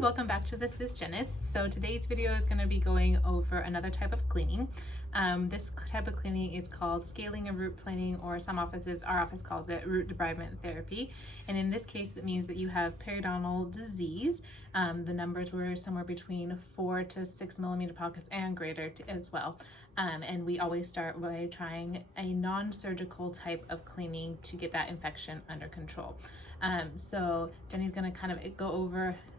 welcome back to This is Janice. So today's video is going to be going over another type of cleaning. This type of cleaning is called scaling and root planing, or our office calls it root debridement therapy. And in this case, it means that you have periodontal disease. The numbers were somewhere between 4 to 6 millimeter pockets and greater as well. And we always start by trying a non-surgical type of cleaning to get that infection under control. So Jenny's gonna kind of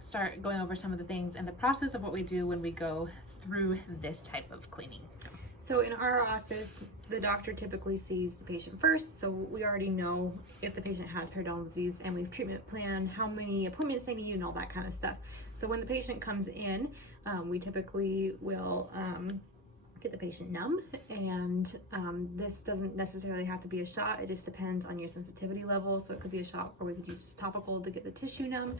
start going over some of the things and the process of what we do when we go through this type of cleaning. So in our office, the doctor typically sees the patient first, so we already know if the patient has periodontal disease, and we've treatment planned how many appointments they need and all that kind of stuff. So when the patient comes in, we typically will get the patient numb, and this doesn't necessarily have to be a shot. It just depends on your sensitivity level. So it could be a shot, or we could use just topical to get the tissue numb.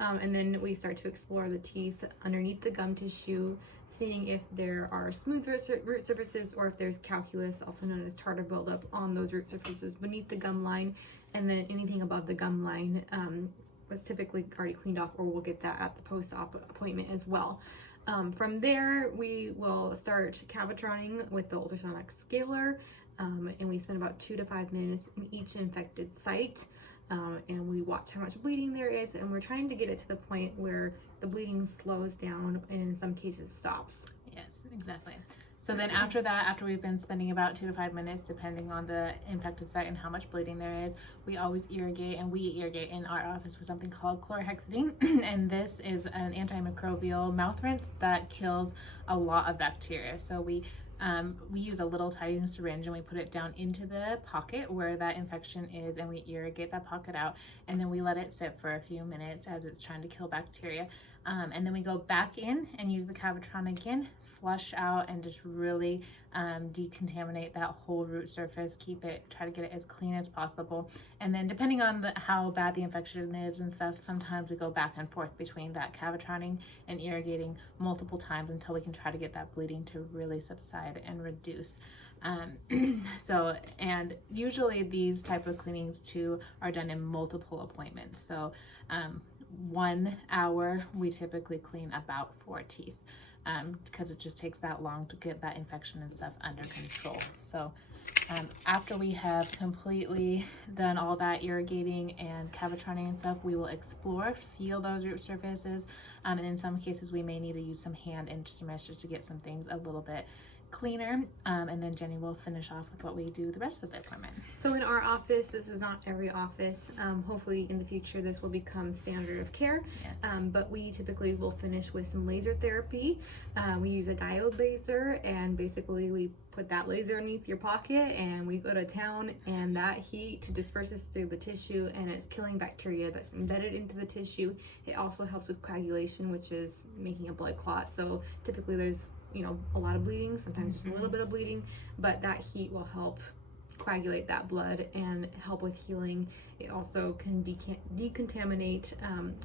And then we start to explore the teeth underneath the gum tissue, seeing if there are smooth root surfaces or if there's calculus, also known as tartar buildup, on those root surfaces beneath the gum line. And then anything above the gum line was typically already cleaned off, or we'll get that at the post-op appointment as well. From there, we will start cavitroning with the ultrasonic scaler, and we spend about 2 to 5 minutes in each infected site, and we watch how much bleeding there is, and we're trying to get it to the point where the bleeding slows down and in some cases stops. Yes, exactly. So then after that, after we've been spending about 2 to 5 minutes, depending on the infected site and how much bleeding there is, we always irrigate, and we irrigate in our office with something called chlorhexidine. And this is an antimicrobial mouth rinse that kills a lot of bacteria. So we use a little tiny syringe and we put it down into the pocket where that infection is, and we irrigate that pocket out, and then we let it sit for a few minutes as it's trying to kill bacteria. And then we go back in and use the Cavitron again, flush out, and just really decontaminate that whole root surface, try to get it as clean as possible. And then depending on how bad the infection is and stuff, sometimes we go back and forth between that cavitroning and irrigating multiple times until we can try to get that bleeding to really subside and reduce. And usually these type of cleanings too are done in multiple appointments. So 1 hour, we typically clean about 4 teeth. Because it just takes that long to get that infection and stuff under control. So after we have completely done all that irrigating and cavitroning and stuff, we will feel those root surfaces, and in some cases we may need to use some hand instruments just to get some things a little bit cleaner, and then Jenny will finish off with what we do the rest of the appointment. So in our office, this is not every office, hopefully in the future this will become standard of care. Yeah. But we typically will finish with some laser therapy. We use a diode laser, and basically we put that laser underneath your pocket and we go to town, and that heat disperses through the tissue and it's killing bacteria that's embedded into the tissue. It also helps with coagulation, which is making a blood clot. So typically there's a lot of bleeding, sometimes just a little bit of bleeding, but that heat will help coagulate that blood and help with healing. It also can decontaminate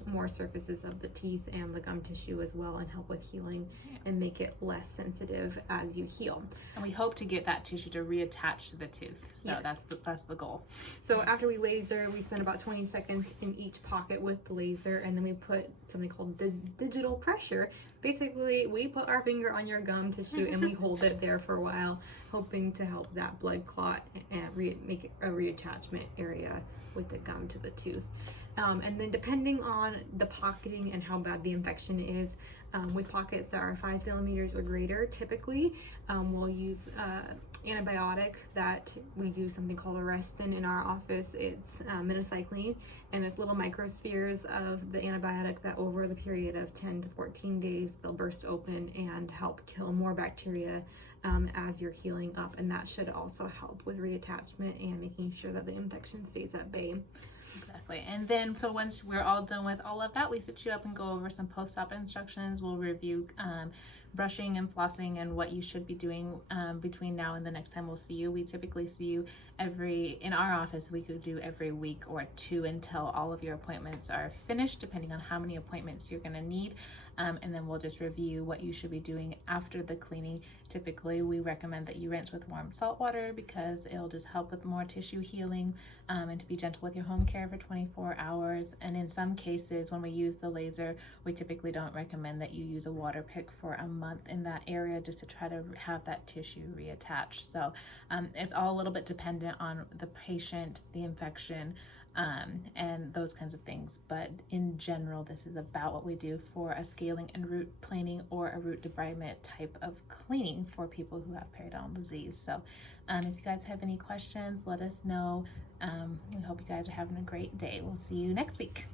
more surfaces of the teeth and the gum tissue as well, and help with healing and make it less sensitive as you heal. And we hope to get that tissue to reattach to the tooth. So yes, that's the goal. So after we laser, we spend about 20 seconds in each pocket with the laser, and then we put something called digital pressure. Basically, we put our finger on your gum tissue and we hold it there for a while, hoping to help that blood clot and make it a reattachment area with the gum to the tooth. And then depending on the pocketing and how bad the infection is, with pockets that are 5 millimeters or greater, typically we'll use antibiotic that we use something called Arrestin in our office. It's minocycline, and it's little microspheres of the antibiotic that over the period of 10 to 14 days they'll burst open and help kill more bacteria as you're healing up, and that should also help with reattachment and making sure that the infection stays at bay. Exactly. And then so once we're all done with all of that, we sit you up and go over some post-op instructions. We'll review brushing and flossing and what you should be doing between now and the next time we'll see you. We typically see you in our office, we could do every week or 2 until all of your appointments are finished, depending on how many appointments you're going to need. and then we'll just review what you should be doing after the cleaning. Typically, we recommend that you rinse with warm salt water because it'll just help with more tissue healing, and to be gentle with your home care for 24 hours. And in some cases, when we use the laser, we typically don't recommend that you use a water pick for a month in that area just to try to have that tissue reattached. So it's all a little bit dependent on the patient, the infection, and those kinds of things. But in general, this is about what we do for a scaling and root planing or a root debridement type of cleaning for people who have periodontal disease. So if you guys have any questions, let us know. We hope you guys are having a great day. We'll see you next week.